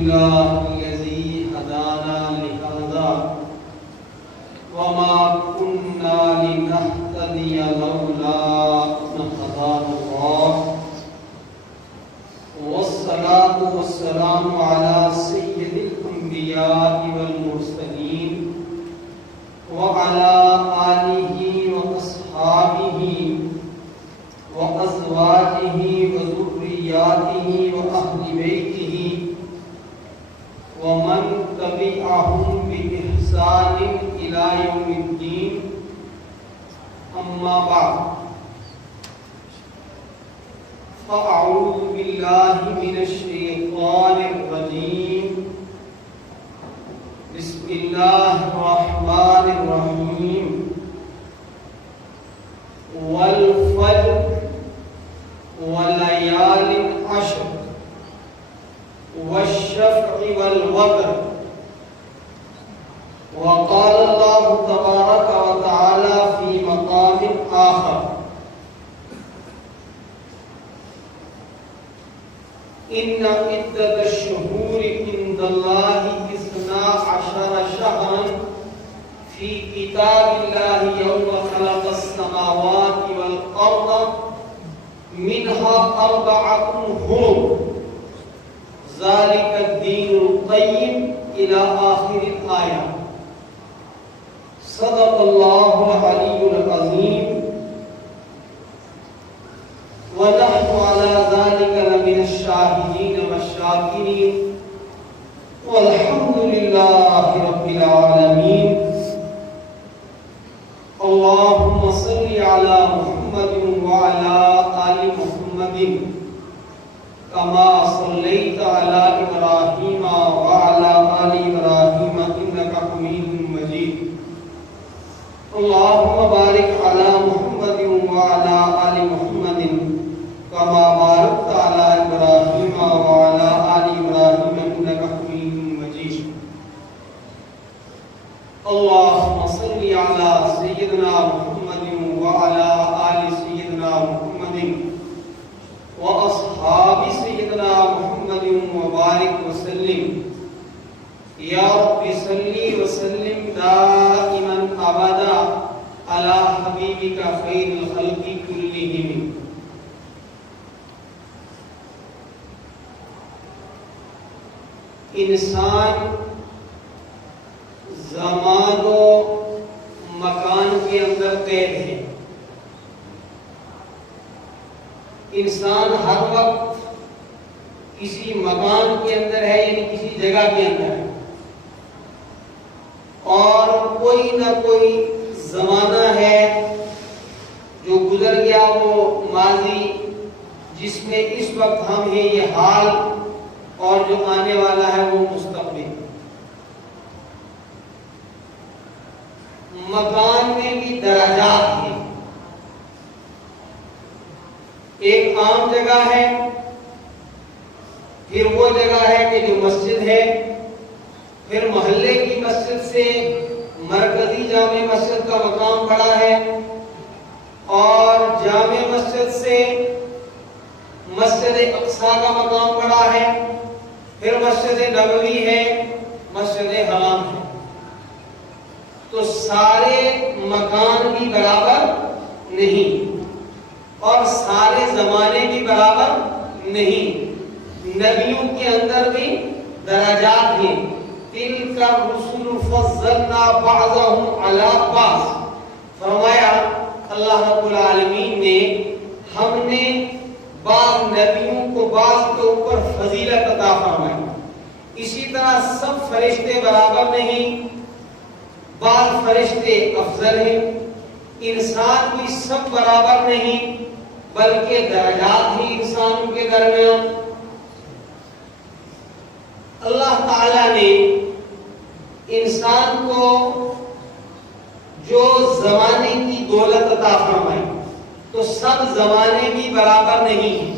لله الذي هدانا لهذا وما كنا لنهتدي لولا أن هدانا الله والصلاة والسلام على سيد الأنبياء والمرسلين وعلى آله وأصحابه وأزواجه وذرياته وأهل بيته ومن تبعهم بإحسان إلى يوم الدين أما بعد فأعوذ بالله من الشيطان الرجيم بسم الله الرحمن الرحيم والفجر وليال عشر والشفع والوتر وقال الله تبارك وتعالى في مقام آخر إن عدة الشهور عند الله 12 شهرا في كتاب الله يوم خلق السماوات والأرض منها 4 حرم ذلك الدين القيم إلى آخر الآية صدق الله العلي العظيم ونحن على ذلك لمن الشاهدين والشاكرين والحمد لله رب العالمين اللهم صل على محمد وعلى آل محمد كما صليت على إبراهيم وعلى آل إبراهيم إنك حميد مجيد اللهم بارك على محمد وعلى آل محمد كما باركت على إبراهيم وعلى آل إبراهيم إنك حميد مجيد اللهم صل على سيدنا محمد وعلى آل سيدنا محمد وأصحاب سيدنا محمد وبارك وسلم يا رب صل وسلم دائما أبدا على حبيبك خير الخلق كلهم انسان زمان و مکان کے اندر قید ہے. انسان ہر وقت کسی مکان کے اندر ہے یعنی کسی جگہ کے اندر ہے اور کوئی نہ کوئی زمانہ ہے جو گزر گیا وہ ماضی جس میں اس وقت ہم ہیں یہ حال اور جو آنے والا ہے وہ مستقبل. مکان میں بھی درجات ہیں. ایک عام جگہ ہے, پھر وہ جگہ ہے کہ جو مسجد ہے, پھر محلے کی مسجد سے مرکزی جامع مسجد کا مقام بڑا ہے اور جامع مسجد سے مسجد اقصی کا مقام بڑا ہے, پھر مسجد نبوی ہے, مسجد حرام ہے. تو سارے مکان بھی برابر نہیں اور سارے زمانے بھی برابر نہیں. نبیوں کے اندر بھی درجات ہیں. تِلْكَ الرُّسُلُ فَضَّلْنَا بَعْضَهُمْ عَلَى بَعْضٍ. فرمایا اللہ رب العالمین نے ہم نے بعض نبیوں کو بعض کے اوپر فضیلت عطا فرمائی. اسی طرح سب فرشتے برابر نہیں, بعض فرشتے افضل ہیں. انسان بھی سب برابر نہیں بلکہ درجات ہی انسانوں کے درمیان. اللہ تعالیٰ نے انسان کو جو زمانے کی دولت عطا فرمائی تو سب زمانے بھی برابر نہیں ہیں.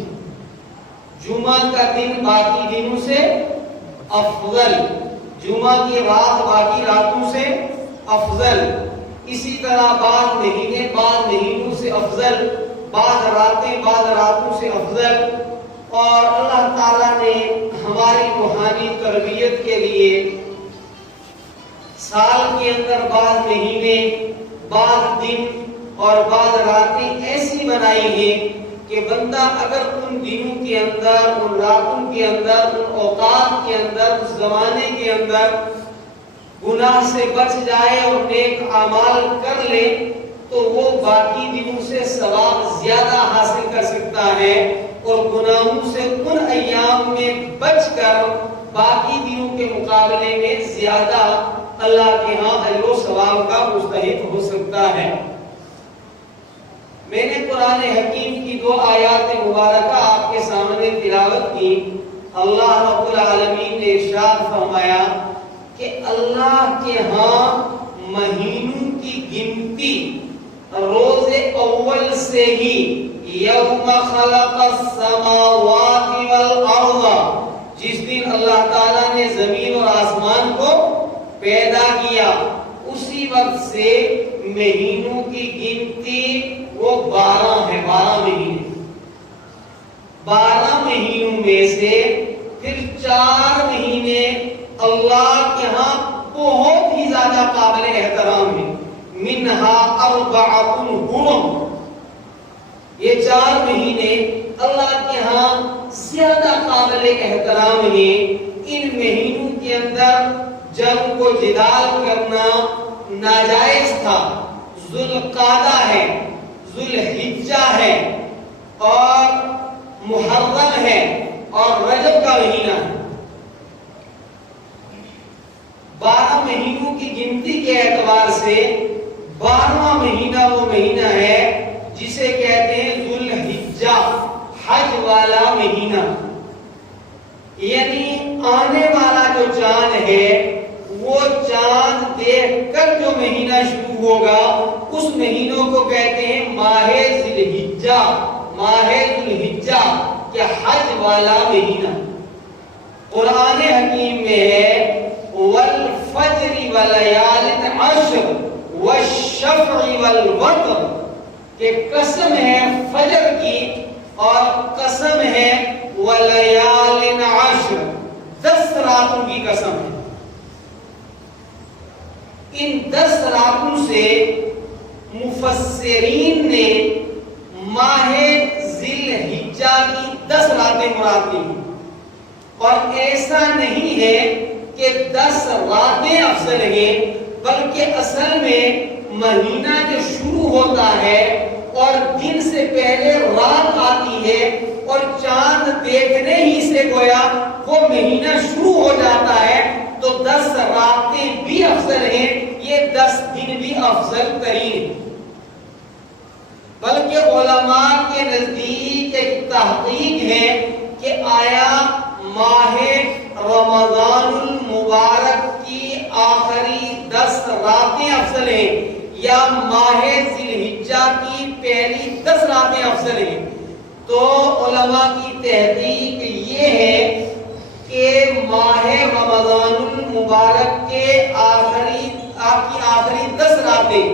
جمعہ کا دن باقی دنوں سے افضل, جمعہ کی رات باقی راتوں سے افضل. اسی طرح بعض مہینے بعض مہینوں سے افضل, بعض راتیں بعض راتوں سے افضل. اور اللہ تعالیٰ نے ہمارے ہماری روحانی تربیت کے لیے سال کے اندر بعض مہینے، بعض دن اور بعض راتیں ایسی بنائی ہیں کہ بندہ اگر ان دنوں کے اندر، ان راتوں کے اندر، ان اوقات کے اندر، اس زمانے کے اندر گناہ سے بچ جائے اور نیک اعمال کر لے تو وہ باقی دنوں سے ثواب زیادہ حاصل کر سکتا ہے، اور گناہوں سے ان ایام میں بچ کر باقی دنوں کے مقابلے میں زیادہ اللہ کے ہاں اجر و ثواب کا مستحق ہو سکتا ہے۔ میں نے قرآن حکیم کی 2 آیات مبارکہ آپ کے سامنے تلاوت کی۔ اللہ رب العالمین نے ارشاد فرمایا کہ اللہ کے ہاں مہینوں کی گنتی روز اول سے ہی یوم خلق السماوات والارض، جس دن اللہ تعالیٰ نے زمین اور آسمان کو پیدا کیا، اسی وقت سے مہینوں کی گنتی وہ 12 ہے، 12 مہینے۔ 12 مہینوں میں سے پھر 4 مہینے اللہ کے ہاں بہت ہی زیادہ قابل احترام ہیں۔ منہا اربعۃ حرم، یہ 4 مہینے اللہ کے ہاں زیادہ قابل احترام ہیں۔ ان مہینوں کے اندر جنگ و جدال کرنا ناجائز تھا۔ ذوالقعدہ ہے، ذوالحجہ ہے، اور محرم ہے، اور رجب کا مہینہ ہے۔ 12 مہینوں کی گنتی کے اعتبار سے 12واں مہینہ وہ مہینہ ہے جسے کہتے ہیں ذوالحجہ، حج والا مہینہ، یعنی آنے والا جو چاند ہے وہ چاند دیکھ کر جو مہینہ شروع ہوگا اس مہینوں کو کہتے ہیں ماہ ذوالحجہ، ماہ ذوالحجہ کہ حج والا مہینہ۔ قرآن حکیم میں ہے والفجر ولیال عشر والشفع والوتر، کہ قسم ہے فجر کی اور قسم ہے ولیال عشر، 10 راتوں کی قسم ہے۔ ان 10 راتوں سے مفسرین نے ماہ ذی الحجہ کی 10 راتیں مراد لی، اور ایسا نہیں ہے کہ 10 راتیں افضل ہیں، بلکہ اصل میں مہینہ جو شروع ہوتا ہے اور دن سے پہلے رات آتی ہے اور چاند دیکھنے ہی سے گویا وہ مہینہ شروع ہو جاتا ہے، تو 10 راتیں بھی افضل ہیں، یہ 10 دن بھی افضل ترین۔ بلکہ علماء کے نزدیک ایک تحقیق ہے کہ آیا ماہ رمضان المبارک کی آخری 10 راتیں افضل ہیں یا ماہ ذی الحجہ کی پہلی 10 راتیں افضل ہیں؟ تو علماء کی تحقیق یہ ہے کہ ماہ رمضان المبارک کے آخری 10 راتیں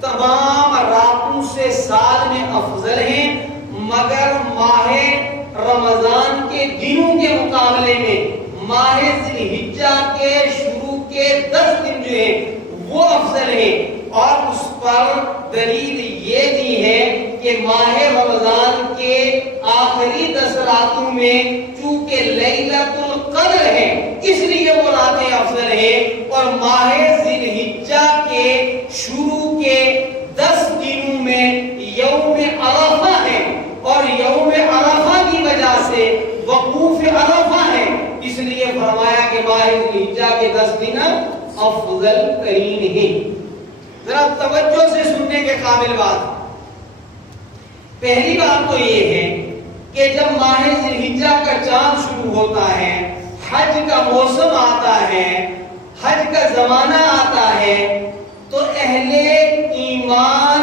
تمام راتوں سے سال میں افضل ہیں، مگر ماہ رمضان کے دنوں کے مقابلے میں ماہ ذی الحجہ کے شروع کے 10 دن جو ہیں وہ افضل ہیں، اور اس پر دلیل یہ دی ہے کہ ماہ رمضان کے آخری 10 راتوں میں چونکہ لیلۃ القدر ہے اس لیے وہ راتیں افضل ہیں، اور ماہ ذی الحجہ کے شروع کے 10 دنوں میں یوم عرفہ ہے، اور یوم عرفہ کی وجہ سے وقوف عرفہ ہے، اس لیے فرمایا کہ ماہ ذی الحجہ کے 10 دن افضل ترین ہیں۔ ذرا توجہ سے سننے کے قابل بات، پہلی بات تو یہ ہے کہ جب ماہ ذی الحجہ کا چاند شروع ہوتا ہے، حج کا موسم آتا ہے، حج کا زمانہ آتا ہے، تو اہل ایمان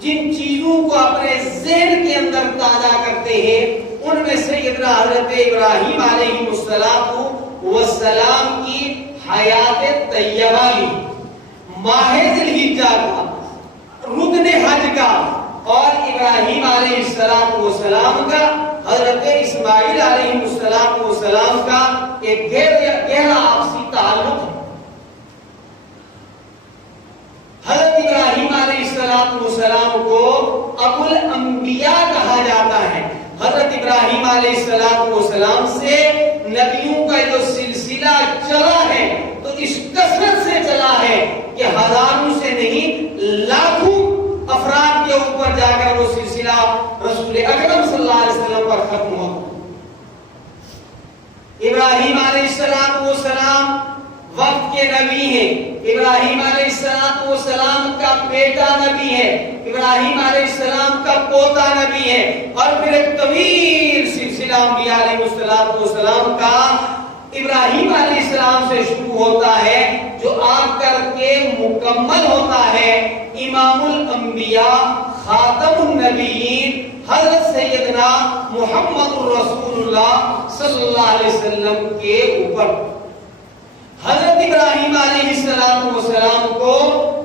جن چیزوں کو اپنے ذہن کے اندر تازہ کرتے ہیں ان میں سیدنا حضرت ابراہیم علیہ السلام کی حیات طیبہ بھی، ماہ ذی الحجہ کا، رکن حج کا، اور ابراہیم علیہ السلام کا حضرت اسماعیل علیہ السلام کا ایک گہرا آپسی تعلق ہے۔ حضرت ابراہیم علیہ السلام کو ابو الانبیاء کہا جاتا ہے۔ حضرت ابراہیم علیہ السلام سے نبیوں کا جو سلسلہ چلا ہے تو اس کثرت سے چلا ہے کہ ہزاروں سے نہیں لاکھوں افراد کے اوپر جا کر وہ سلسلہ رسول اکرم صلی اللہ علیہ وسلم پر ختم ہو۔ ابراہیم علیہ السلام وقت کے نبی ہیں۔ ابراہیم علیہ السلام کا بیٹا نبی ہے، ابراہیم علیہ السلام کا پوتا نبی ہے، اور پھر ایک طویل سلسلہ انبیاء علیہ السلام کا ابراہیم علیہ السلام سے شروع ہوتا ہے، جو آ کر کے مکمل ہوتا ہے امام الانبیاء خاتم النبیین حضرت سیدنا محمد رسول اللہ صلی اللہ علیہ وسلم کے اوپر۔ حضرت ابراہیم علیہ السلام کو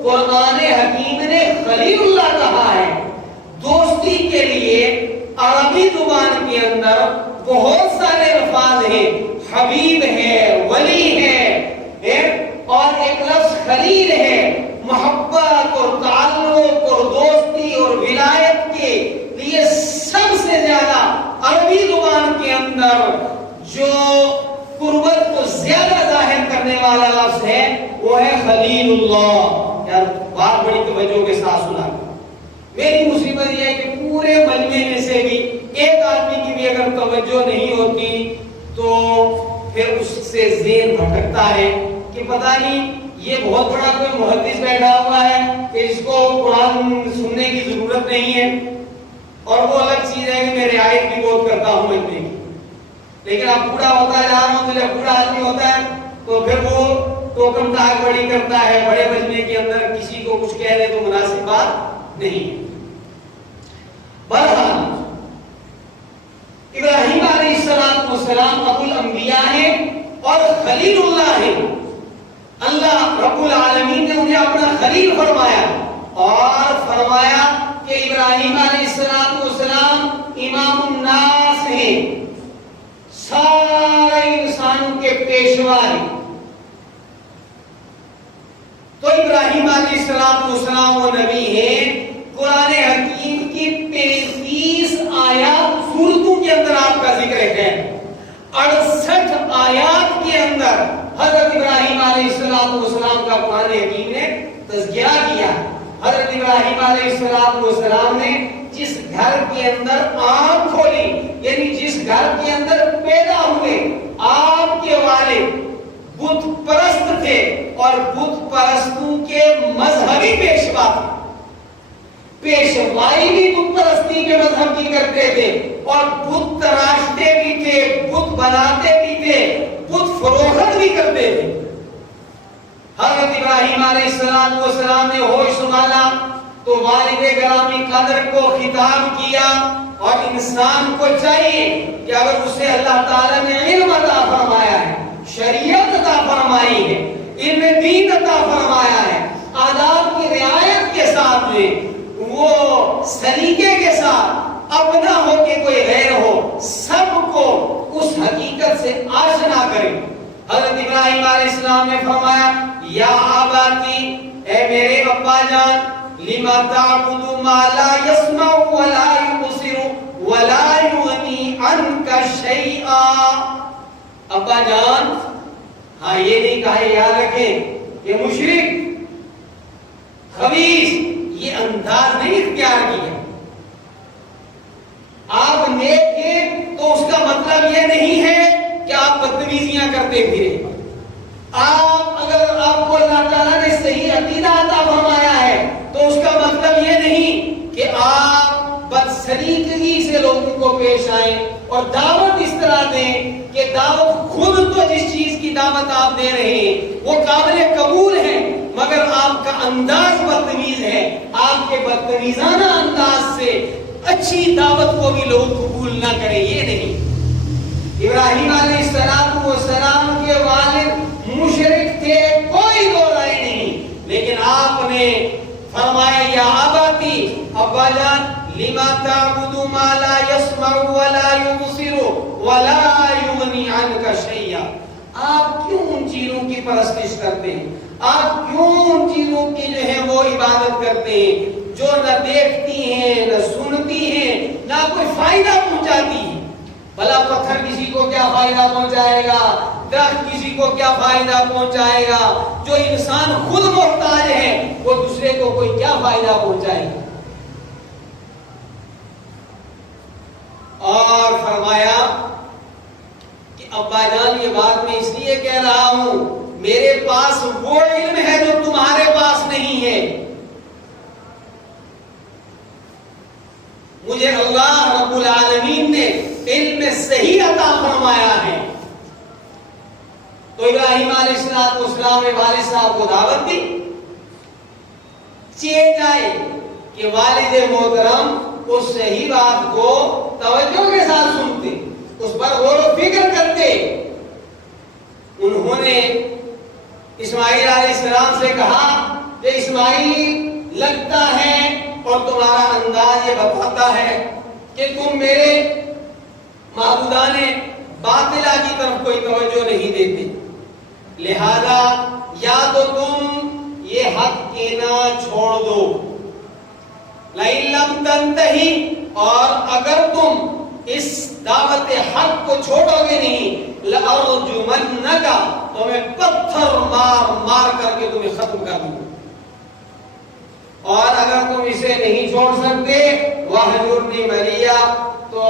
قرآن حکیم نے خلیل اللہ کہا ہے۔ دوستی کے لیے عربی زبان کے اندر بہت سارے الفاظ ہیں، حبیب ہے، ولی ہے، اور ایک لفظ خلیل ہے۔ محبت اور تعلق اور دوستی اور ولایت کے لیے سب سے زیادہ عربی زبان کے اندر جو قربت کو زیادہ ظاہر کرنے والا لفظ ہے وہ ہے خلیل اللہ۔ یار بات بڑی توجہ کے ساتھ سنا۔ میری مصیبت یہ ہے کہ پورے مجمع میں سے بھی ایک آدمی کی بھی اگر توجہ نہیں ہوتی تو پھر اس سے ذہن بھٹکتا ہے کہ پتہ نہیں یہ بہت بڑا کوئی محدث بیٹھا ہوا ہے کہ اس کو قرآن سننے کی ضرورت نہیں ہے، اور وہ الگ چیز ہے کہ میں رعایت بھی بہت کرتا ہوں مجمع کی، لیکن اب بوڑھا ہوتا جا رہا ہوں تو جب بوڑھا آدمی ہوتا ہے تو پھر وہ ٹوکن تاک بڑی کرتا ہے، بڑے مجمع کے اندر کسی کو کچھ کہہ دے تو مناسب بات نہیں۔ بہرحال ابراہیم علیہ السلام ابو الانبیاء ہیں اور خلیل اللہ ہیں۔ اللہ رب العالمین نے انہیں اپنا خلیل فرمایا اور فرمایا کہ ابراہیم علیہ السلام امام الناس ہیں، سارے انسانوں کے پیشوا ہیں۔ تو ابراہیم علیہ السلام وہ نبی ہیں۔ قرآن حکیم کی 35 آیات سورتوں کے اندر آپ کا ذکر ہے، 68 آیات کے اندر حضرت ابراہیم علیہ السلام کا قرآن حکیم نے تذکرہ کیا۔ حضرت ابراہیم علیہ السلام نے جس گھر کے اندر آنکھ کھولی، یعنی جس گھر کے اندر پیدا ہوئے، آپ کے والد بت پرست تھے اور بت پرستوں کے مذہبی پیشوا تھے۔ پیشوائی بھی بت پرستی کے مذہب کی کرتے تھے اور بت تراشتے بھی تھے، بت بناتے بھی تھے، بت فروخت بھی کرتے تھے۔ حضرت ابراہیم علیہ السلام نے ہوش سنبھالا تو والد گرامی قدر کو خطاب کیا، اور انسان کو چاہیے کہ اگر اسے اللہ تعالیٰ نے علم عطا فرمایا ہے، شریعت عطا فرمائی ہے، علم دین عطا فرمایا ہے، آداب کی رعایت کے ساتھ میں وہ سلیقے کے ساتھ اپنا ہو کہ کوئی غیر ہو، سب کو اس حقیقت سے آشنا کرے۔ حضرت ابراہیم علیہ السلام نے فرمایا یا آباتی، اے میرے ابا جان، لما تعبد ما لا يسمع ولا يبصر ولا يغني عنك شيئا۔ ابا جان، ہاں یہ نہیں کہا، یاد رکھیں یہ مشرک خبیث یہ انداز نہیں اختیار کیا۔ آپ نیک ہیں تو اس کا مطلب یہ نہیں ہے کہ آپ بدتمیزیاں کرتے پھرے۔ اگر آپ کو اللہ تعالیٰ نے صحیح عقیدہ عطا فرمایا ہے تو اس کا مطلب یہ نہیں کہ آپ بدسلیقگی سے لوگوں کو پیش آئیں اور دعوت اس طرح دیں کہ دعوت خود تو جس چیز کی دعوت آپ دے رہے ہیں وہ قابل قبول ہے، مگر آپ کا انداز بدتمیز ہے۔ آپ کے بدتمیزانہ انداز سے اچھی دعوت کو بھی لوگ قبول نہ کریں، یہ نہیں۔ ابراہیم علیہ السلام کے والد مشرک تھے، کوئی دو رائے نہیں، لیکن آپ نے فرمایا یا آباتی، ابا جان، لما تعبد ما لا يسمع ولا يبصر ولا يغني عنك شيئا. آپ کیوں ان چیزوں کی پرستش کرتے ہیں؟ آپ کیوں ان چیزوں کی جو ہے وہ عبادت کرتے ہیں جو نہ دیکھتی ہیں نہ سنتی ہیں نہ کوئی فائدہ پہنچاتی ہیں؟ بھلا پتھر کسی کو کیا فائدہ پہنچائے گا؟ درخت کسی کو کیا فائدہ پہنچائے گا؟ جو انسان خود محتاج ہے وہ دوسرے کو کوئی کیا فائدہ پہنچائے گا؟ اور فرمایا کہ ابا جان یہ بات میں اس لیے کہہ رہا ہوں میرے پاس وہ علم ہے جو تمہارے پاس نہیں ہے. مجھے اللہ رب العالمین نے علم صحیح عطا فرمایا ہے. تو ابراہیم علیہ السلام نے والد صاحب کو دعوت دی. چاہے جائے کہ والد محترم اس صحیح بات کو توجہ کے ساتھ سنتے, اس پر غور و فکر کرتے. انہوں نے اسماعیل علیہ السلام سے کہا کہ اسماعیل لگتا ہے اور تمہارا انداز یہ بتاتا ہے کہ تم میرے معبودان باطلہ کی طرف کوئی توجہ نہیں دیتے, لہذا یا تو تم یہ حق کہنا چھوڑ دو, لَإِن لَمْ تَنْتَهِ, اور اگر تم اس دعوت حق کو چھوڑو گے نہیں, لَأَرْجُمَنَّكَ, تو میں پتھر مار مار کر کے تمہیں ختم کر دوں. اور اگر تم اسے نہیں چھوڑ سکتے وَاهْجُرْنِي مَلِيًّا, تو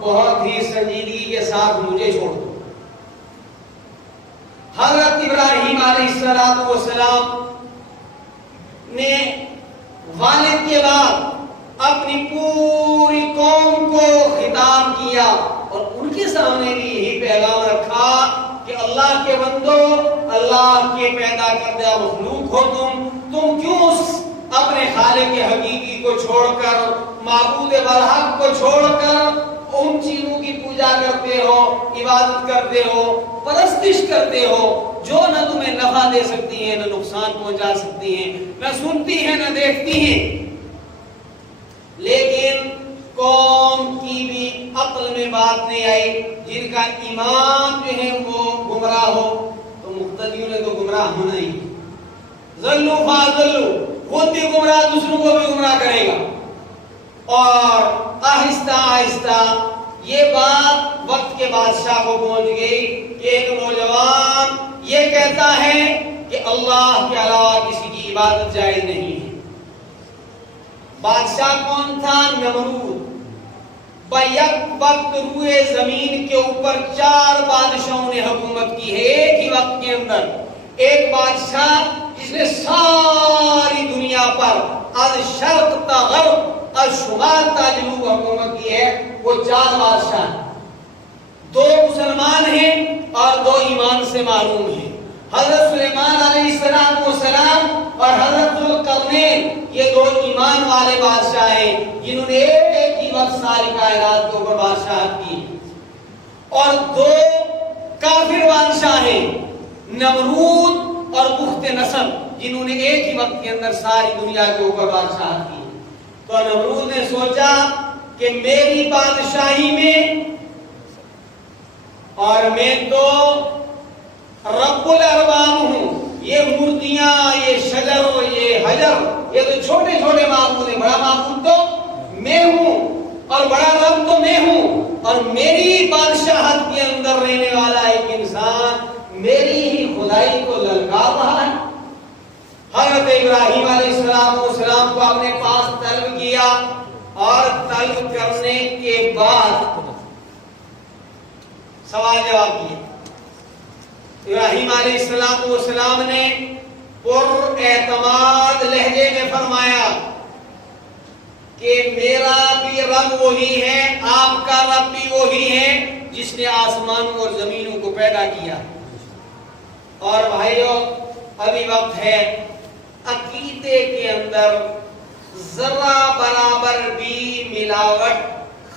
بہت ہی سنجیدگی کے ساتھ مجھے چھوڑ دو. حضرت ابراہیم علیہ السلام نے والد کے بعد اپنی پوری قوم کو خطاب کیا اور ان کے سامنے بھی یہی پیغام رکھا کہ اللہ کے بندو, اللہ کے پیدا کردہ مخلوق ہو تم کیوں اپنے خالق حقیقی کو چھوڑ کر, معبود برحق کو چھوڑ کر ان چیزوں کی پوجا کرتے ہو, عبادت کرتے ہو, پرستش کرتے ہو جو نہ تمہیں نفع دے سکتی ہیں نہ نقصان پہنچا سکتی ہیں, نہ سنتی ہیں نہ دیکھتی ہیں. لیکن قوم کی بھی عقل میں بات نہیں آئی, جن کا ایمان جو ہے وہ گمراہ ہو, تو مقتدیوں نے تو گمراہ ہونا ہی. ذلوا فاضلوا, خود بھی گمراہ دوسروں کو بھی گمراہ کرے گا. اور آہستہ آہستہ یہ بات وقت کے بادشاہ کو پہنچ گئی کہ ایک نوجوان یہ کہتا ہے کہ اللہ کے علاوہ کسی کی عبادت جائز نہیں ہے. بادشاہ کون تھا؟ نمرود. بیک وقت روئے زمین کے اوپر 4 بادشاہوں نے حکومت کی ہے ایک ہی وقت کے اندر. ایک بادشاہ جس نے ساری دنیا پر از شرق تا غرب از شمال تا جنوب حکومت کی ہے, وہ 4 بادشاہ ہیں. 2 مسلمان ہیں اور 2 ایمان سے معلوم ہیں. حضرت سلیمان علیہ السلام اور حضرت ذوالقرنین, یہ 2 ایمان والے بادشاہ ہیں جنہوں نے ایک ہی وقت ساری کائنات کے اوپر بادشاہت کی. اور 2 کافر بادشاہ ہیں, نمرود اور بخت نصر, جنہوں نے ایک ہی وقت کے اندر ساری دنیا کے اوپر بادشاہت کی. تو نمرود نے سوچا کہ میری بادشاہی میں, اور میں تو رب الارباب ہوں, یہ مورتیاں, یہ شجر, یہ حجر, یہ تو چھوٹے چھوٹے معبود ہیں, بڑا معبود تو میں ہوں اور بڑا رب تو میں ہوں. اور میری بادشاہت کے اندر رہنے والا ایک انسان میری ہی خدائی کو للکار رہا ہے. حضرت ابراہیم علیہ السلام کو اپنے پاس طلب کیا, اور طلب کرنے کے بعد سوال جواب کیا. ابراہیم علیہ السلام نے پر اعتماد لہجے میں فرمایا کہ میرا بھی رب وہی ہے, آپ کا رب بھی وہی ہے جس نے آسمانوں اور زمینوں کو پیدا کیا. اور بھائیوں, ابھی وقت ہے, عقیدے کے اندر ذرا برابر بھی ملاوٹ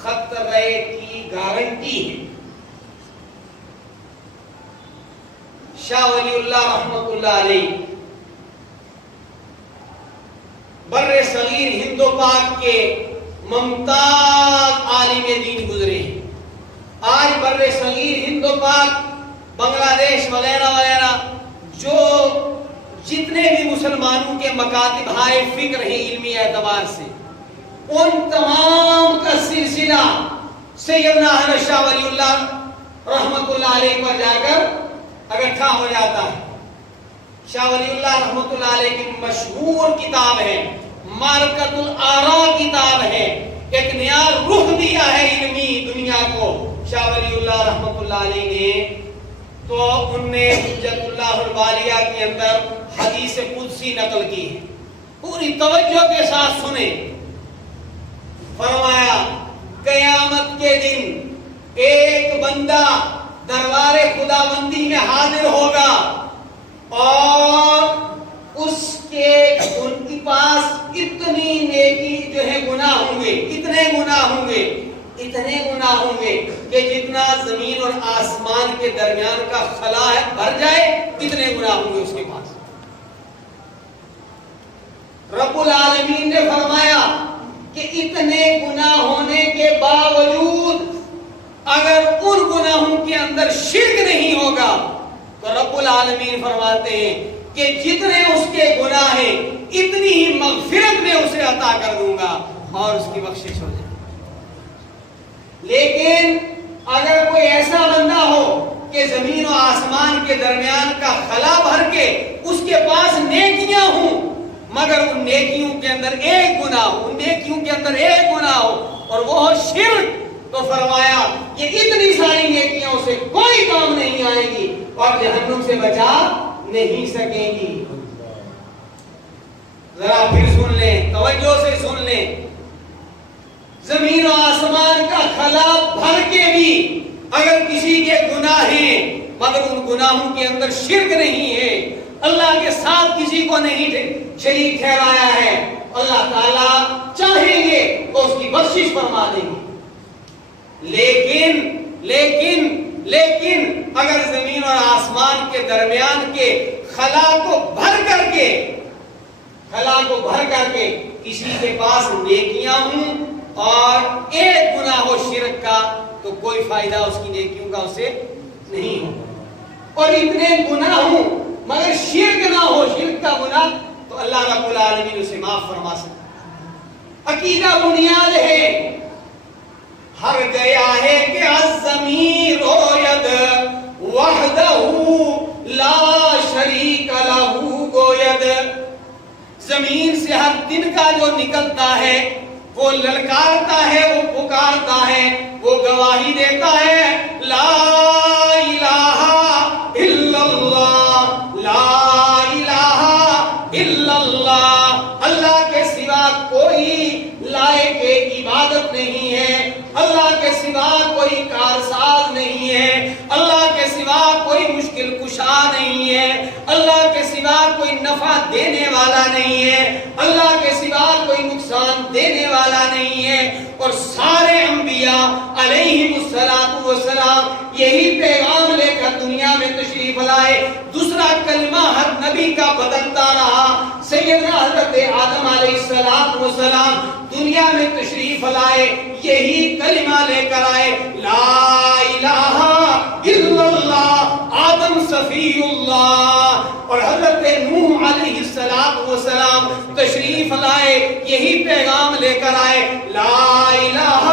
خطرے کی گارنٹی ہے. شاہ ولی اللہ رحمت اللہ علیہ بر صغیر ہند و پاک کے ممتاز عالم دین گزرے ہیں. آج بر صغیر ہند و پاک، بنگلہ دیش وغیرہ وغیرہ جو جتنے بھی مسلمانوں کے مکاتب ہائے فکر ہیں علمی اعتبار سے، ان تمام کا سلسلہ سیدنا احمد شاہ ولی اللہ رحمت اللہ علیہ پر جا کر اکٹھا ہو جاتا ہے. شاہ ولی اللہ رحمت اللہ علیہ کی مشہور کتاب ہے معرکۃ الآراء کتاب ہے. ایک نیا رخ دیا ہے علمی دنیا کو شاہ ولی اللہ رحمت اللہ علیہ نے. تو ان نے حجت اللہ البالیہ کے اندر حدیث قدسی نقل کی ہے. پوری توجہ کے ساتھ سنیں. فرمایا قیامت کے دن ایک بندہ دربار خداوندی میں حاضر ہوگا اور اس کے ان کے پاس اتنی نیکی جو ہے گناہ ہوں گے، اتنے گناہ ہوں گے کہ جتنا زمین اور آسمان کے درمیان کا خلا ہے بھر جائے، اتنے گناہ ہوں گے اس کے پاس. رب العالمین نے فرمایا کہ اتنے گناہ ہونے کے باوجود اگر ان گناہوں کے اندر شرک نہیں ہوگا تو رب العالمین فرماتے ہیں کہ جتنے اس کے گناہ ہیں اتنی ہی مغفرت میں اسے عطا کر دوں گا اور اس کی بخشش ہو جائے. لیکن اگر کوئی ایسا بندہ ہو کہ زمین و آسمان کے درمیان کا خلا بھر کے اس کے پاس نیکیاں ہوں مگر ان نیکیوں کے اندر ایک گناہ ہو اور وہ ہو شرک، تو فرمایا یہ اتنی ساری نیکیاں اسے کوئی کام نہیں آئے گی اور جہنم سے بچا نہیں سکیں گی. ذرا پھر سن لیں، توجہ سے سن لیں. زمین و آسمان کا خلا بھر کے بھی اگر کسی کے گناہ ہیں مگر ان گناہوں کے اندر شرک نہیں ہے، اللہ کے ساتھ کسی کو نہیں شریک ٹھہرایا ہے، اللہ تعالیٰ چاہیں گے تو اس کی بخشش فرما دیں گے. لیکن اگر زمین اور آسمان کے درمیان کے خلا کو بھر کر کے کسی کے پاس نیکیاں ہوں اور ایک گناہ ہو شرک کا تو کوئی فائدہ اس کی نیکیوں کا اسے نہیں ہو. اور اتنے گناہ ہوں مگر شرک نہ ہو، شرک کا گناہ، تو اللہ رب العالمین اسے معاف فرما سکتا. عقیدہ بنیاد ہے. ہر گیا ہے کہ الضمیر ید وحدہ لا شریک لہ گوید. زمین سے ہر دن کا جو نکلتا ہے وہ للکارتا ہے، وہ پکارتا ہے، وہ گواہی دیتا ہے لا الہ الا اللہ، لا الہ الا اللہ. اللہ کے سوا کوئی لائق عبادت نہیں ہے، اللہ کے سوا کوئی کارساز نہیں ہے، اللہ کے سوا کوئی مشکل کشا نہیں ہے، اللہ کے سوا کوئی نفع دینے والا نہیں ہے، اللہ کے سوا کوئی نقصان دینے والا نہیں ہے. اور سارے انبیاء علیہم السلام یہی پیغام لے کر دنیا میں تشریف لائے. دوسرا کلمہ ہر نبی کا بدلتا رہا. سیدنا حضرت آدم علیہ السلام دنیا میں تشریف لائے، یہی کلمہ لے کر آئے لا الہ الا اللہ، آدم صفی اللہ. اور حضرت نوح علیہ السلام تشریف لائے، یہی پیغام لے کر آئے لا الہ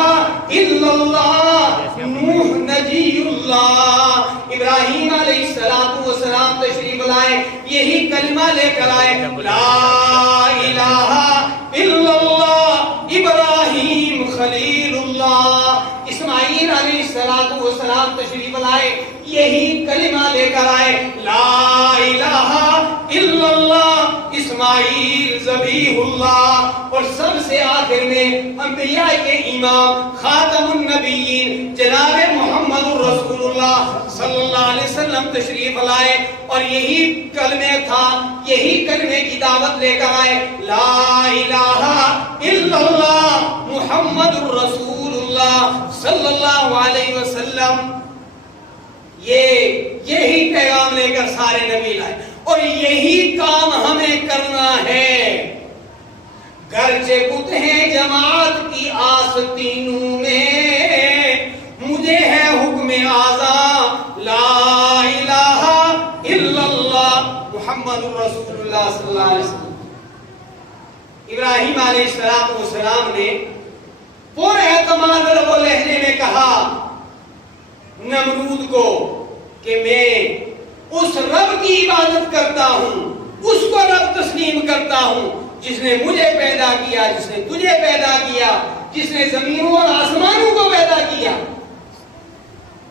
الا اللہ، نوح نجی اللہ. ابراہیم علیہ السلام تشریف لائے، یہی کلمہ لے کر آئے لا الہ الا اللہ، ابراہیم خلیل اللہ. اسماعیل علیہ السلام تشریف لائے، یہی کلمہ لے کر آئے لا الہ الا اللہ، اسماعیل ذبیح اللہ. اور سب سے آخر میں انبیاء کے امام خاتم النبیین جناب محمد الرسول اللہ صلی اللہ علیہ وسلم تشریف لائے اور یہی کلمے تھا، یہی کلمے کی دعوت لے کر آئے لا الہ الا اللہ محمد الرسول اللہ صلی اللہ علیہ وسلم. یہی پیغام لے کر سارے نبی لائے اور یہی کام ہمیں کرنا ہے. گرچہ بت ہیں جماعت کی آستینوں میں، مجھے ہے حکم اعظم لا الہ الا اللہ محمد رسول اللہ صلی اللہ علیہ وسلم۔ ابراہیم علیہ السلام نے پورے اعتماد و لہجے میں کہا نمرود کو کہ میں اس رب کی عبادت کرتا ہوں، اس کو رب تسلیم کرتا ہوں جس نے مجھے پیدا کیا، جس نے تجھے پیدا کیا، جس نے زمینوں اور آسمانوں کو پیدا کیا۔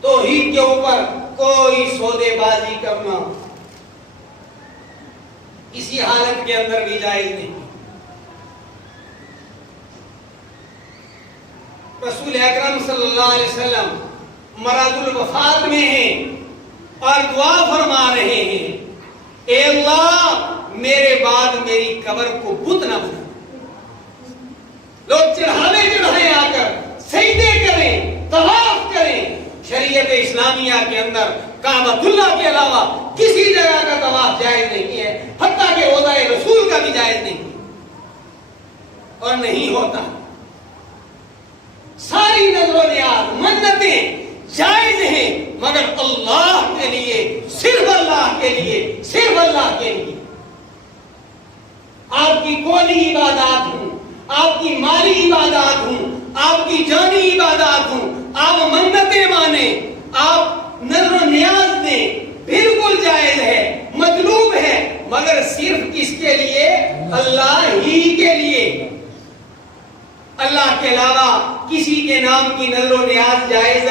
توحید کے اوپر کوئی سودے بازی کرنا کسی حالت کے اندر بھی جائز نہیں۔ رسول اکرم صلی اللہ علیہ وسلم مرض الوفات میں ہیں اور دعا فرما رہے ہیں، اے اللہ میرے بعد میری قبر کو بت نہ بنا۔ لوگ چڑھائے آ کر سجدے کریں، طواف کریں، شریعت اسلامیہ کے اندر کعبۃ اللہ کے علاوہ کسی جگہ کا طواف جائز نہیں ہے، حتیٰ کہ روضہ رسول کا بھی جائز نہیں اور نہیں ہوتا۔ ساری نظر و نیاز منتیں جائز ہیں مگر اللہ کے لیے، صرف اللہ کے لیے، صرف اللہ کے لیے۔ آپ کی قولی عبادات ہوں، آپ کی مالی عبادات ہوں، آپ کی جانی عبادات ہوں، آپ منتیں مانیں، آپ نظر و نیاز دیں، بالکل جائز ہے، مطلوب ہے، مگر صرف کس کے لیے؟ اللہ ہی کے لیے۔ اللہ کے علاوہ کسی کے نام کی نظر و نیاز جائز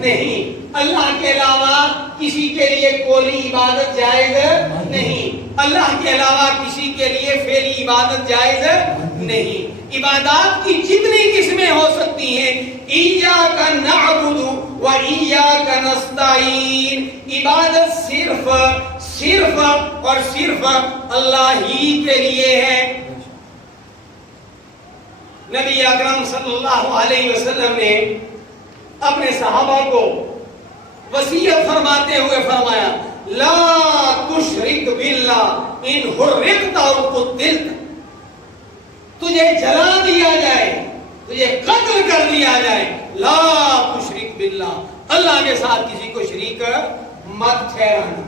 نہیں، اللہ کے علاوہ کسی کے لیے قولی عبادت جائز نہیں، اللہ کے علاوہ کسی کے لیے فعلی عبادت جائز نہیں۔ عبادات کی جتنی قسمیں ہو سکتی ہیں، ایاک نعبد و ایاک نستعین، عبادت صرف اور صرف اللہ ہی کے لیے ہے۔ نبی اکرم صلی اللہ علیہ وسلم نے اپنے صحابہ کو وصیت فرماتے ہوئے فرمایا، لا تشرک باللہ ان حرقت اور قتلت، تجھے جلا دیا جائے، تجھے قتل کر دیا جائے، لا تشرک باللہ، اللہ کے ساتھ کسی کو شریک مت ٹھہرانا۔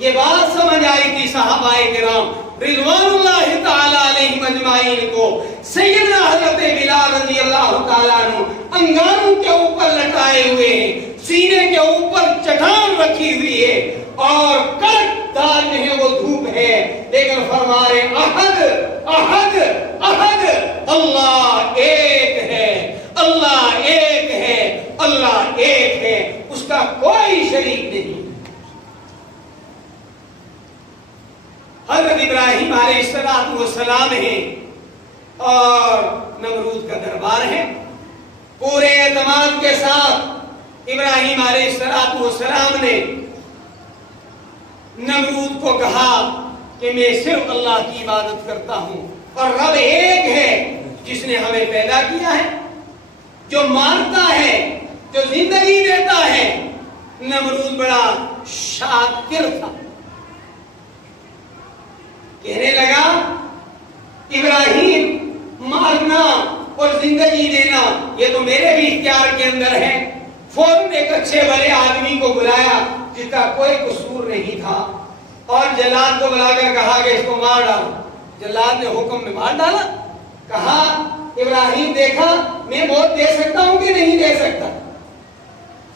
یہ بات سمجھ آئی تھی صحابہ کرام رضوان اللہ تعالی علیہم اجمعین کو۔ سیدنا حضرت بلال رضی اللہ تعالیٰ عنہ انگاروں کے اوپر لٹائے ہوئے ہیں، سینے کے اوپر چٹان رکھی ہوئی ہے اور کڑک دار جو ہے وہ دھوپ ہے، لیکن فرما رہے احد احد احد، اللہ ایک ہے، اللہ ایک ہے، اللہ ایک ہے، اس کا کوئی شریک نہیں۔ حضرت ابراہیم علیہ السلام ہیں اور نمرود کا دربار ہے۔ پورے اعتماد کے ساتھ ابراہیم علیہ السلام نے نمرود کو کہا کہ میں صرف اللہ کی عبادت کرتا ہوں اور رب ایک ہے جس نے ہمیں پیدا کیا ہے، جو مارتا ہے، جو زندگی دیتا ہے۔ نمرود بڑا شاکر تھا، کہنے لگا ابراہیم مارنا اور زندگی دینا یہ تو میرے بھی اختیار کے اندر ہے۔ فوراً ایک اچھے بڑے آدمی کو بلایا جس کا کوئی قصور نہیں تھا اور جلاد کو بلا کر کہا کہ اس کو مار ڈالو۔ جلاد نے حکم میں مار ڈالا۔ کہا ابراہیم دیکھا میں موت دے سکتا ہوں کہ نہیں دے سکتا؟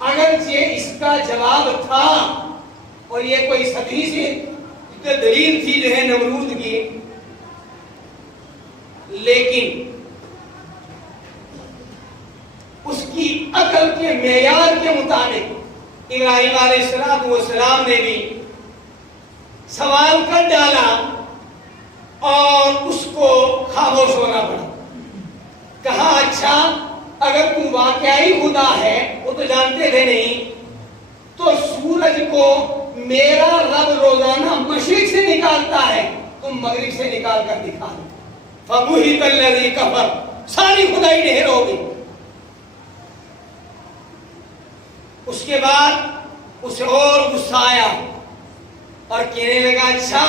اگرچہ اس کا جواب تھا اور یہ کوئی صدی سے دلیل تھی جو ہے نمرود کی، لیکن اس کی عقل کے معیار کے مطابق ابراہیم علیہ السلام نے بھی سوال کر ڈالا اور اس کو خاموش ہونا پڑا۔ کہا اچھا اگر تم واقعی خدا ہے، وہ تو جانتے تھے نہیں، تو سورج کو میرا رب روزانہ مشرق سے نکالتا ہے، تم مغرب سے نکال کر دکھا دو۔ فَبُهِتَ الَّذِي كَفَرَ، ساری خدائی ڈھیر ہو گئی۔ اس کے بعد اسے اور غصہ آیا اور کہنے لگا اچھا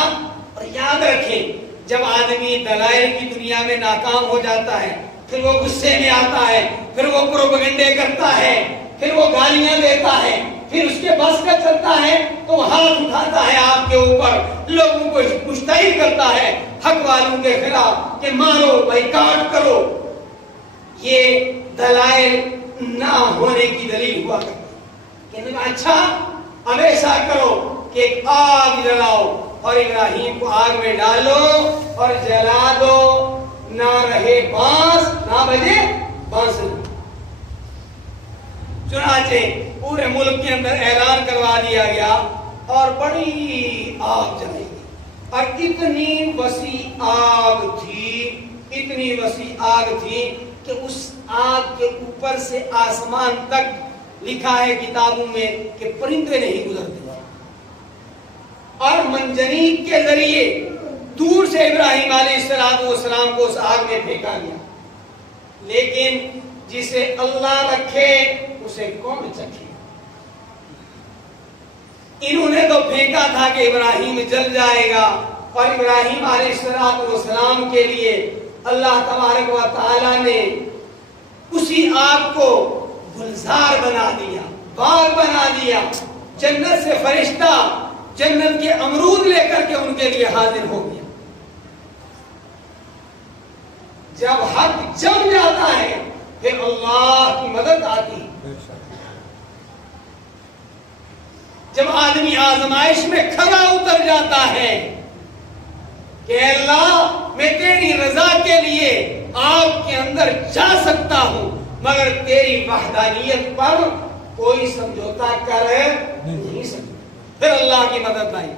اور یاد رکھیں جب آدمی دلائل کی دنیا میں ناکام ہو جاتا ہے پھر وہ غصے میں آتا ہے، پھر وہ پروپیگنڈے کرتا ہے، پھر وہ گالیاں دیتا ہے، پھر اس کے بس کا چلتا ہے تو وہ ہاتھ اٹھاتا ہے آپ کے اوپر، لوگوں کو مشتعل کرتا ہے حق والوں کے خلاف کہ مارو بائیکاٹ کرو۔ یہ دلائل نہ ہونے کی دلیل ہوا کرتی کہ اچھا اب ایسا کرو کہ ایک آگ جلاؤ اور ابراہیم کو آگ میں ڈالو اور جلا دو، نہ رہے بانس نہ بجے بانسری۔ چنانچہ پورے ملک کے اندر اعلان کروا دیا گیا اور بڑی آگ جلائی گئی، اور اتنی وسیع آگ تھی، اتنی وسیع آگ تھی کہ اس آگ کے اوپر سے آسمان تک لکھا ہے کتابوں میں کہ پرندے نہیں گزرتے، اور منجنیق کے ذریعے دور سے ابراہیم علیہ السلام کو اس آگ میں پھینکا گیا، لیکن جسے اللہ رکھے اسے کون چکھے؟ انہوں نے تو پھینکا تھا کہ ابراہیم جل جائے گا، اور ابراہیم علیہ السلام کے لیے اللہ تبارک و تعالی نے اسی آگ کو گلزار بنا دیا، باغ بنا دیا، جنت سے فرشتہ جنت کے امرود لے کر کے ان کے لیے حاضر ہو گیا۔ جب حق جم جاتا ہے پھر اللہ کی مدد آتی ہے۔ جب آدمی آزمائش میں کھڑا اتر جاتا ہے کہ اللہ میں تیری رضا کے لیے آگ کے اندر جا سکتا ہوں مگر تیری وحدانیت پر کوئی سمجھوتا کر نہیں سکتا، پھر اللہ کی مدد آئی۔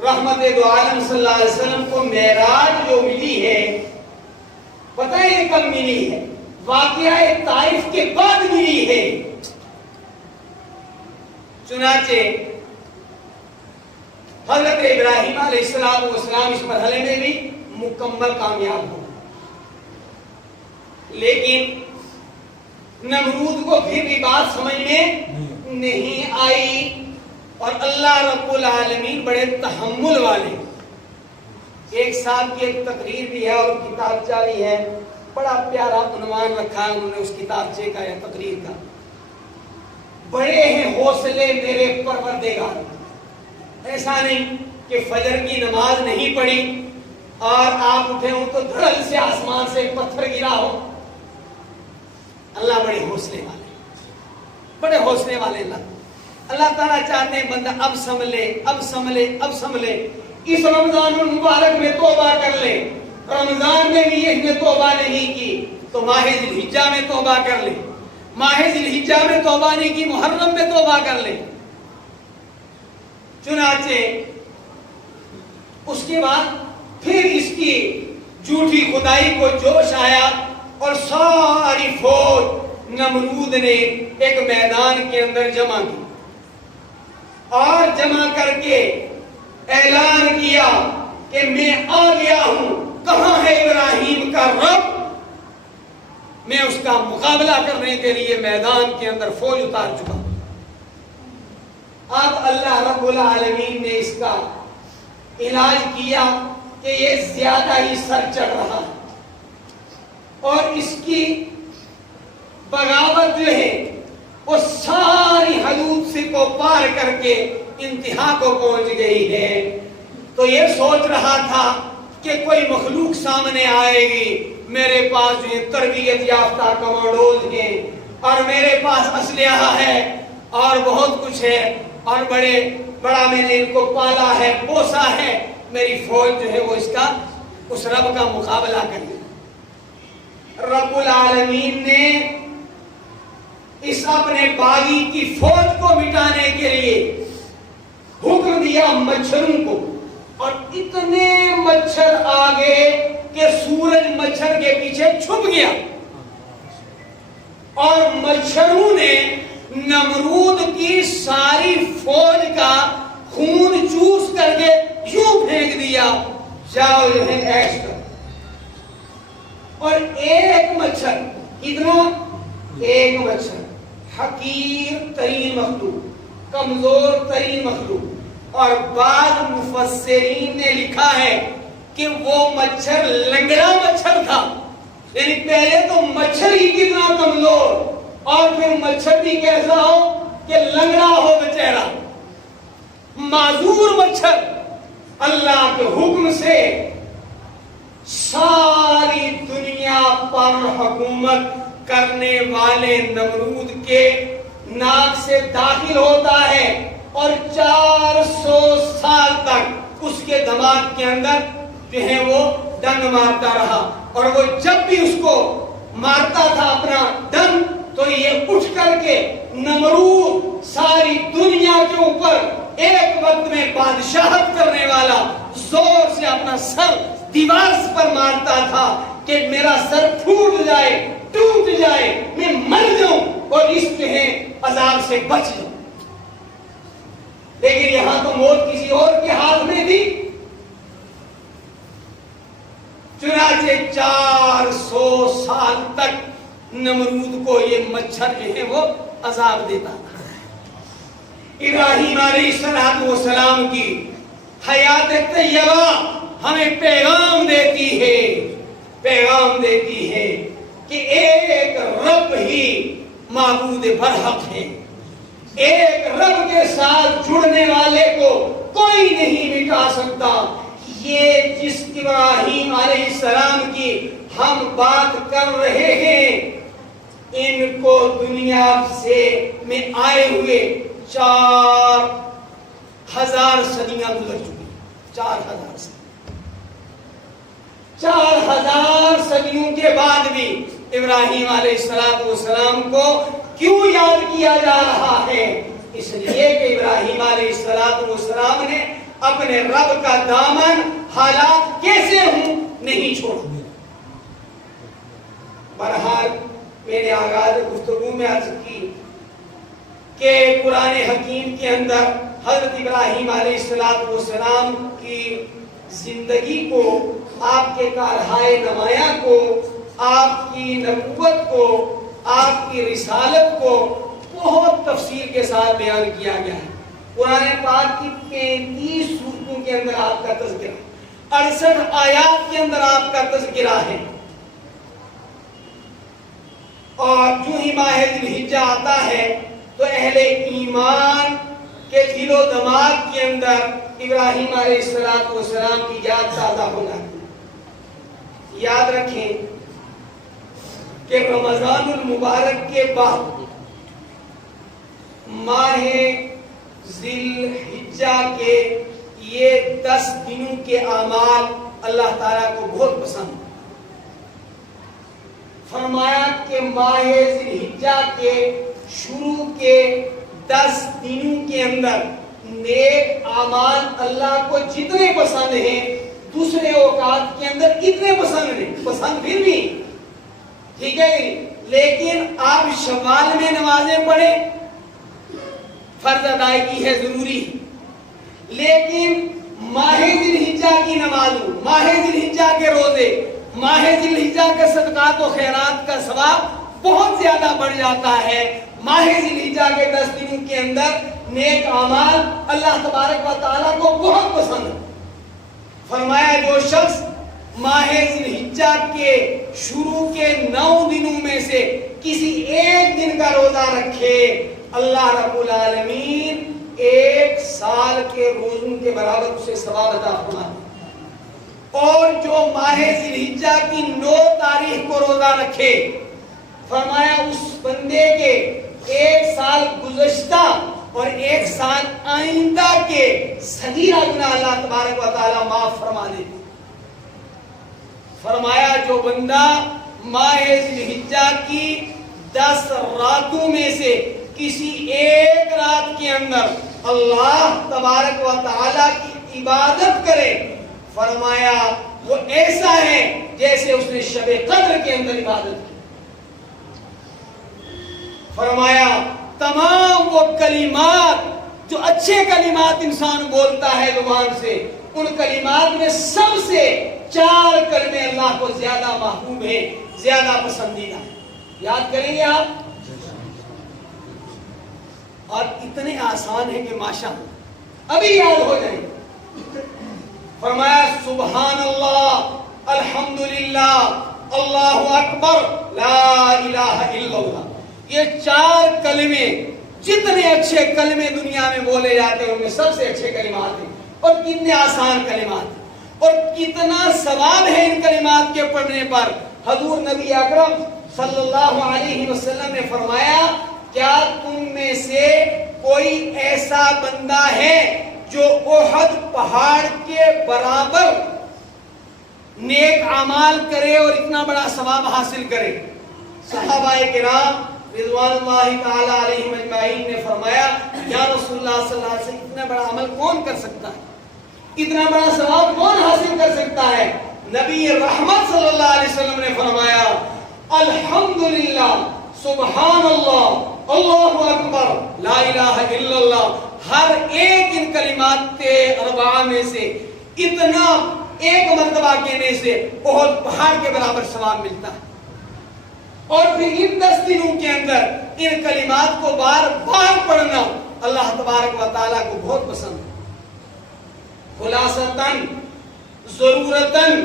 رحمت دو عالم صلی اللہ علیہ وسلم کو معراج جو ملی ہے، پتہ ہے یہ کب ملی ہے؟ واقعہ طائف کے بعد ملی ہے۔ چنانچہ حضرت ابراہیم علیہ السلام اس مرحلے میں بھی مکمل کامیاب ہو، لیکن نمرود کو پھر بھی بات سمجھ میں نہیں آئی، اور اللہ رب العالمین بڑے تحمل والے۔ ایک سال کی ایک تقریر بھی ہے اور کتابچہ بھی ہے، بڑا پیارا عنوان رکھا ہے انہوں نے اس کتابچے کا یا تقریر کا، بڑے ہیں حوصلے میرے پروردگار۔ ایسا نہیں کہ فجر کی نماز نہیں پڑھی اور آپ اٹھے ہوں تو دھڑل سے آسمان سے پتھر گرا ہو۔ اللہ بڑے حوصلے والے، بڑے حوصلے والے اللہ تعالیٰ چاہتے ہیں بندہ اب سنبھلے، اب سنبھلے، اب سنبھلے۔ اس رمضان المبارک میں توبہ کر لے، رمضان میں بھی اس نے توبہ نہیں کی تو ماہ ذی الحجہ میں توبہ کر لے، ماہ ذی الحجہ میں توبہ نہیں کی محرم میں توبہ کر لے۔ چنانچہ اس کے بعد پھر اس کی جھوٹی خدائی کو جوش آیا اور ساری فوج نمرود نے ایک میدان کے اندر جمع کی اور جمع کر کے اعلان کیا کہ میں آ گیا ہوں، کہاں ہے ابراہیم کا رب؟ میں اس کا مقابلہ کرنے کے لیے میدان کے اندر فوج اتار چکا ہوں۔ اب اللہ رب العالمین نے اس کا علاج کیا کہ یہ زیادہ ہی سر چڑھ رہا ہے اور اس کی بغاوت جو ہے وہ ساری حدود سے کو پار کر کے انتہا کو پہنچ گئی ہے۔ تو یہ سوچ رہا تھا کہ کوئی مخلوق سامنے آئے گی، میرے پاس جو تربیت یافتہ کمانڈوز ہیں اور میرے پاس اسلحہ ہے اور بہت کچھ ہے اور بڑا میں نے ان کو پالا ہے، پوسا ہے، میری فوج جو ہے وہ اس رب کا مقابلہ کرے۔ رب العالمین نے اس اپنے باغی کی فوج کو مٹانے کے لیے حکم دیا مچھروں کو، اور اتنے مچھر آگے کہ سورج مچھر کے پیچھے چھپ گیا، اور مچھروں نے نمرود کی ساری فوج کا خون چوس کر کے یوں پھینک دیا، جاؤ جو ہے ایش کرو۔ اور ایک مچھر، کتنا؟ ایک مچھر، حقیر ترین مخلوق، کمزور ترین مخلوق، اور بعض مفسرین نے لکھا ہے کہ وہ مچھر لنگڑا مچھر تھا، یعنی پہلے تو مچھر ہی کتنا کمزور اور پھر مچھر بھی کیسا ہو کہ لنگڑا ہو بیچارہ، معذور مچھر۔ اللہ کے حکم سے ساری دنیا پر حکومت کرنے والے نمرود کے ناک سے داخل ہوتا ہے اور 400 سال تک اس کے دماغ کے اندر جو ہے وہ ڈنگ مارتا رہا، اور وہ جب بھی اس کو مارتا تھا اپنا ڈنگ تو یہ اٹھ کر کے نمرود ساری دنیا کے اوپر ایک وقت میں بادشاہت کرنے والا زور سے اپنا سر دیوار پر مارتا تھا کہ میرا سر پھوٹ جائے، ٹوٹ جائے، میں مر جاؤں اور اس جو ہے عذاب سے بچ جاؤں۔ لیکن یہاں تو موت کسی اور کے ہاتھ میں تھی، چنانچہ 400 سال تک نمرود کو یہ مچھر جو ہے وہ عذاب دیتا تھا۔ ابراہیم علیہ السلام کی حیات طیبہ ہمیں پیغام دیتی ہے کہ ایک رب ہی معبود برحق ہے، ایک رب کے ساتھ جڑنے والے کو کوئی نہیں مٹا سکتا۔ یہ جس ابراہیم علیہ السلام کی ہم بات کر رہے ہیں، ان کو دنیا سے میں آئے ہوئے 4000 صدیاں گزر چکی، 4000 صدیوں کے بعد بھی ابراہیم علیہ السلام کو کیوں یاد کیا جا رہا ہے؟ اس لیے کہ ابراہیم علیہ السلام نے اپنے رب کا دامن حالات کیسے ہوں نہیں چھوڑا۔ بہرحال میں نے آغاز گفتگو میں عرض کی کہ قرآن حکیم کے اندر حضرت ابراہیم علیہ السلام کی زندگی کو، آپ کے کارہائے نمایاں کو، آپ کی نبوت کو، آپ کی رسالت کو بہت تفصیل کے ساتھ بیان کیا گیا ہے۔ قرآن پاک کی 35 سورتوں کے اندر آپ کا تذکرہ، 68 آیات کے اندر آپ کا تذکرہ ہے، اور جو ہی ماہ ذی الحجہ آتا ہے تو اہل ایمان کے دل و دماغ کے اندر ابراہیم علیہ السلام کی یاد تازہ ہو جاتی ہے۔ یاد رکھیں کہ رمضان المبارک کے بعد ماہ ذی الحجہ کے یہ 10 دنوں کے اعمال اللہ تعالیٰ کو بہت پسند، فرمایا کہ ماہ ذی الحجہ کے شروع کے 10 دنوں کے اندر نیک اعمال اللہ کو جتنے پسند ہیں دوسرے اوقات کے اندر اتنے پسند نہیں، پسند پھر بھی ٹھیک ہے، لیکن آپ شوال میں نمازیں پڑھیں، فرض ادائیگی ہے، ضروری ہے، لیکن ماہ ذی الحجہ کی نمازوں، ماہ ذی الحجہ کے روزے، ماہ ذی الحجہ کے صدقات و خیرات کا ثواب بہت زیادہ بڑھ جاتا ہے۔ ماہ ذی الحجہ کے 10 دنوں کے اندر نیک اعمال اللہ تبارک و تعالیٰ کو بہت پسند ہے۔ فرمایا جو شخص ماہ ذی الحجہ کے شروع کے 9 دنوں میں سے کسی ایک دن کا روزہ رکھے، اللہ رب العالمین 1 سال کے روزوں کے برابر اسے ثواب عطا فرماتا ہے۔ اور جو ماہ ذی الحجہ کی 9 تاریخ کو روزہ رکھے، فرمایا اس بندے کے 1 سال گزشتہ اور 1 سال آئندہ کے صغیرہ گناہ اللہ تبارک و تعالیٰ معاف فرما دیتے۔ فرمایا جو بندہ ماہ ذی الحجہ کی 10 راتوں میں سے کسی ایک رات کے اندر اللہ تبارک و تعالیٰ کی عبادت کرے، فرمایا وہ ایسا ہے جیسے اس نے شب قدر کے اندر عبادت کی۔ فرمایا تمام وہ کلمات جو اچھے کلمات انسان بولتا ہے زبان سے، ان کلمات میں سب سے 4 کلمے اللہ کو زیادہ محبوب ہیں، زیادہ پسندیدہ ہیں۔ یاد کریں گے آپ؟ اور اتنے آسان ہیں کہ ماشاءاللہ ابھی یاد ہو جائیں۔ فرمایا سبحان اللہ، الحمدللہ، اللہ اکبر، لا الہ الا اللہ۔ یہ 4 کلمے جتنے اچھے کلمے دنیا میں بولے جاتے ہیں ان میں سب سے اچھے کلمات ہیں، اور کتنے آسان کلمات ہیں، اور کتنا ثواب ہے ان کلمات کے پڑھنے پر۔ حضور نبی اکرم صلی اللہ علیہ وسلم نے فرمایا کیا تم میں سے کوئی ایسا بندہ ہے جو احد پہاڑ کے برابر نیک اعمال کرے اور اتنا بڑا ثواب حاصل کرے؟ صحابہ کرام رضوان اللہ تعالی علیہم اجمعین نے فرمایا یا رسول اللہ صلی اللہ علیہ وسلم اتنا بڑا عمل کون کر سکتا ہے، اتنا بڑا ثواب کون حاصل کر سکتا ہے؟ نبی رحمت صلی اللہ علیہ وسلم نے فرمایا الحمدللہ، سبحان اللہ، اللہ اکبر، لا الہ الا اللہ۔ ہر ایک ان کلمات اربعہ میں سے اتنا ایک مرتبہ کہنے سے احد پہاڑ کے برابر ثواب ملتا ہے۔ اور پھر ان 10 دنوں کے اندر ان کلمات کو بار بار پڑھنا اللہ تبارک و تعالیٰ کو بہت پسند ہے۔ خلاصتاً، ضرورتاً،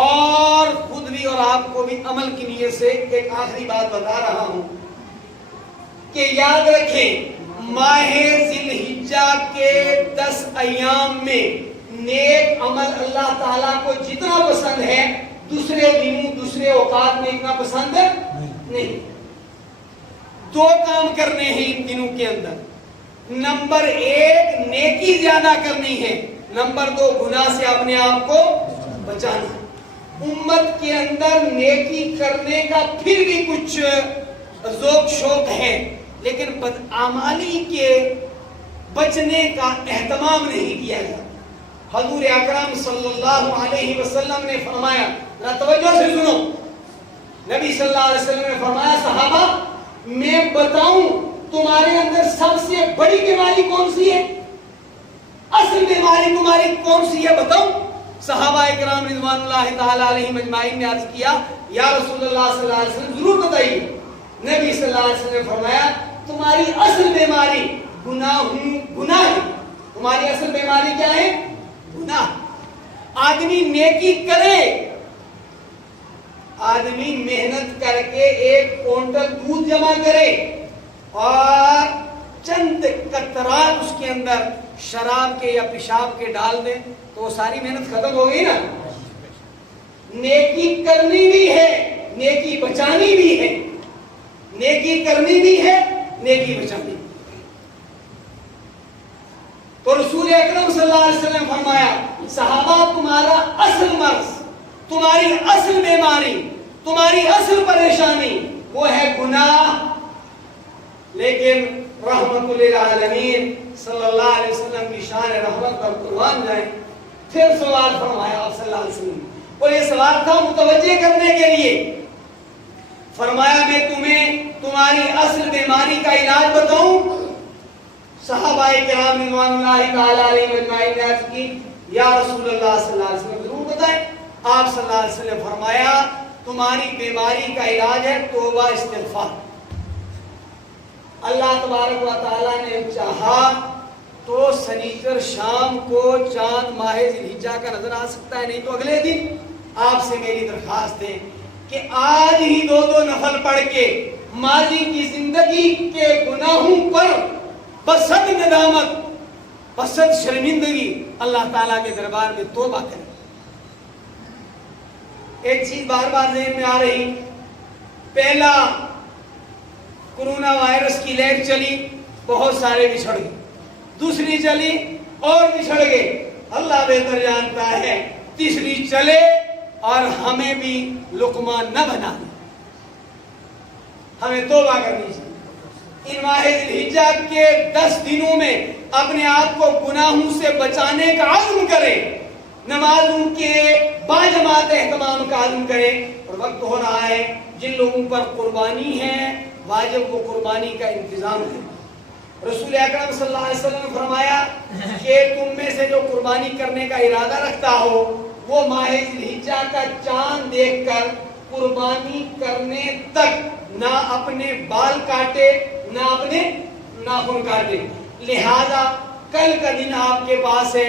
اور خود بھی اور آپ کو بھی عمل کی نیت سے ایک آخری بات بتا رہا ہوں کہ یاد رکھیں ماہ ذی الحجہ کے 10 ایام میں نیک عمل اللہ تعالیٰ کو جتنا پسند ہے دوسرے دنوں دوسرے اوقات میں اتنا پسند نہیں۔ 2 کام کرنے ہیں ان دنوں کے اندر، نمبر 1 نیکی زیادہ کرنی ہے، نمبر 2 گناہ سے اپنے آپ کو بچانا ہے۔ امت کے اندر نیکی کرنے کا پھر بھی کچھ ذوق شوق ہے، لیکن بدعمالی کے بچنے کا اہتمام نہیں کیا جاتا۔ حضور اکرم صلی اللہ علیہ وسلم نے فرمایا، توجہ سے سنو، نبی صلی اللہ علیہ وسلم نے فرمایا صحابہ میں بتاؤں تمہارے اندر سب سے بڑی بیماری کون سی ہے، اصل بیماری تمہاری کون سی ہے بتاؤں؟ صحابہ اکرام رضوان اللہ تعالی علیہم اجمعین نے عرض کیا یا رسول اللہ صلی اللہ علیہ وسلم ضرور بتائیے۔ نبی صلی اللہ علیہ وسلم نے فرمایا تمہاری اصل بیماری گناہ ہے۔ تمہاری اصل بیماری کیا ہے؟ گناہ۔ آدمی نیکی کرے، آدمی محنت کر کے 1 کوئنٹل دودھ جمع کرے اور چند قطرات اس کے اندر شراب کے یا پیشاب کے ڈال دیں تو وہ ساری محنت ختم ہو گئی نا۔ نیکی کرنی بھی ہے، نیکی بچانی بھی ہے، نیکی کرنی بھی ہے، نیکی بچانی بھی ہے۔ تو رسول اکرم صلی اللہ علیہ وسلم فرمایا صحابہ تمہارا اصل مرض، تمہاری اصل بیماری، تمہاری اصل پریشانی وہ ہے گناہ، لیکن رحمت للعالمین صلی اللہ علیہ وسلم کی شان رحمت پر قربان جائیں۔ پھر سوال فرمایا آپ صلی اللہ علیہ وسلم، اور یہ سوال تھا متوجہ کرنے کے لیے، فرمایا میں تمہیں تمہاری اصل بیماری کا علاج بتاؤں؟ صحابہ کرام رضوان اللہ تعالی علیہم اجمعین نے عرض کی یا رسول اللہ صلی اللہ علیہ وسلم ضرور بتائیں۔ آپ صلی اللہ علیہ وسلم فرمایا تمہاری بیماری کا علاج ہے توبہ استغفار۔ اللہ تبارک و تعالیٰ نے چاہا تو سنیچر شام کو چاند ماہ ذی الحجہ کا نظر آ سکتا ہے، نہیں تو اگلے دن۔ آپ سے میری درخواست ہے کہ آج ہی 2 نفل پڑھ کے ماضی کی زندگی کے گناہوں پر بصد ندامت، بصد شرمندگی اللہ تعالیٰ کے دربار میں توبہ کریں۔ ایک چیز بار بار ذہن میں آ رہی، پہلا کورونا وائرس کی لہر چلی، بہت سارے بچھڑ گئے، دوسری چلی اور بچھڑ گئے، اللہ بہتر جانتا ہے تیسری چلے اور ہمیں بھی لقمہ نہ بنا دے۔ ہمیں توبہ کرنی چاہیے، ان ماہ ذی الحجہ کے 10 دنوں میں اپنے آپ کو گناہوں سے بچانے کا عزم کریں، نمازوں کے باجماعت اہتمام کا عزم کریں۔ اور وقت ہو رہا ہے جن لوگوں پر قربانی ہے واجب وہ قربانی کا انتظام ہے۔ رسول اکرم صلی اللہ علیہ وسلم نے فرمایا کہ تم میں سے جو قربانی کرنے کا ارادہ رکھتا ہو وہ ماہ ذی الحجہ کا چاند دیکھ کر قربانی کرنے تک نہ اپنے بال کاٹے نہ اپنے ناخن کاٹے۔ لہذا کل کا دن آپ کے پاس ہے،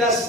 10